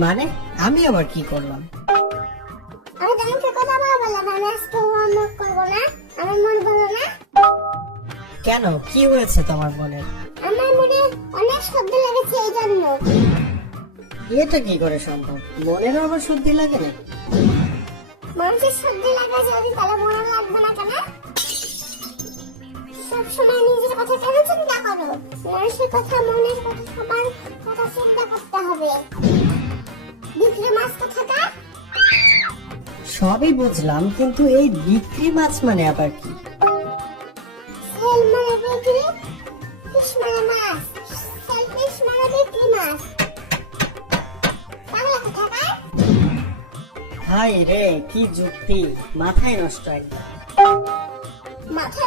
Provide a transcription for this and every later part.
মানে আমি আবার কি করলাম? আমি তোমাকে কথা বললাম আমি আজকে হোমওয়ার্ক করবো না, আমার মন ভালো না। কেন, কি হয়েছে তোমার বোনের? আমার মনে অনেক শব্দ লেগেছে এই জন্য। এটা কি করে সম্ভব? বোনেরও আবার সর্দি লাগে না? মানুষের শব্দ লাগা যদি তাহলে মনে লাগবে না কেন? সবসময় নিজের কথা কেন চিন্তা করো? মানুষের কথা, মনের কথা, সবার কথা চিন্তা করতে হবে। বিক্রি মাছ কোথাকার? সবই বুঝলাম, কিন্তু এই বিক্রি মাছ মানে আবার কি? সেল মানে বিক্রি, ফিশ মানে মাছ, সেল ফিশ মানে বিক্রি মাছ। বাংলা কোথাকার? হাই রে, কি যুক্তি! মাথায় নষ্ট একদম। মাথা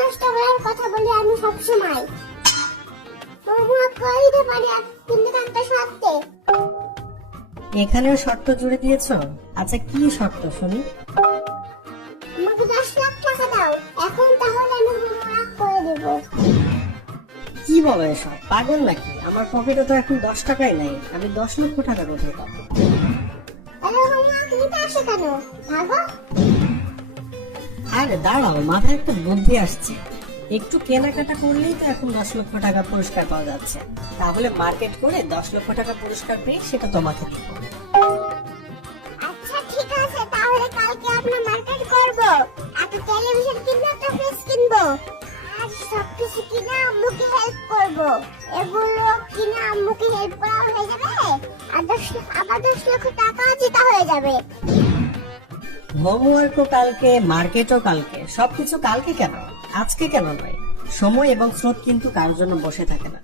নষ্ট করার কথা বলি আমি সবসময়। হোমওয়ার্ক করে দিতে পারি কিন্তু একটা শর্তে। এখানেও শর্ত জুড়ে দিয়েছো? আচ্ছা, কি শর্ত শুনি? আমাকে 10 লাখ টাকা দাও এখন, তাহলে আমি হোমওয়ার্ক করে দেবো। কি বলো এসব? পাগল নাকি? আমার পকেটে তো এখন 10 টাকাই নাই, আমি 10 লক্ষ টাকা কোথায় পাবো? তাহলে হোমওয়ার্ক নিতে আসে কেন? ভাগো। আরে দাঁড়াও, মাথায় একটা বুদ্ধি আসছে। একটু কেনাকাটা করলেই তো এখন 10 লক্ষ টাকা পুরস্কার পাওয়া যাচ্ছে। তাহলে মার্কেট করে 10 লক্ষ টাকা পুরস্কার পেয়ে সেটা তোমাকে দিব। আচ্ছা ঠিক আছে, তাহলে কালকে আমরা মার্কেট করব। একটা টেলিভিশন কিনবো, একটা ফ্রিজ কিনবো, আর সবকিছু কিনে আম্মুকে হেল্প করব। এগুলো কিনে আম্মুকে হেল্প করা হয়ে যাবে, আর আবার 10 লক্ষ টাকা জিতা হয়ে যাবে। হোমওয়ার্কও কালকে, মার্কেটও কালকে, সবকিছু কালকে কেন? আজকে কেন নয়? সময় এবং স্রোত কিন্তু কারোর জন্য বসে থাকে না।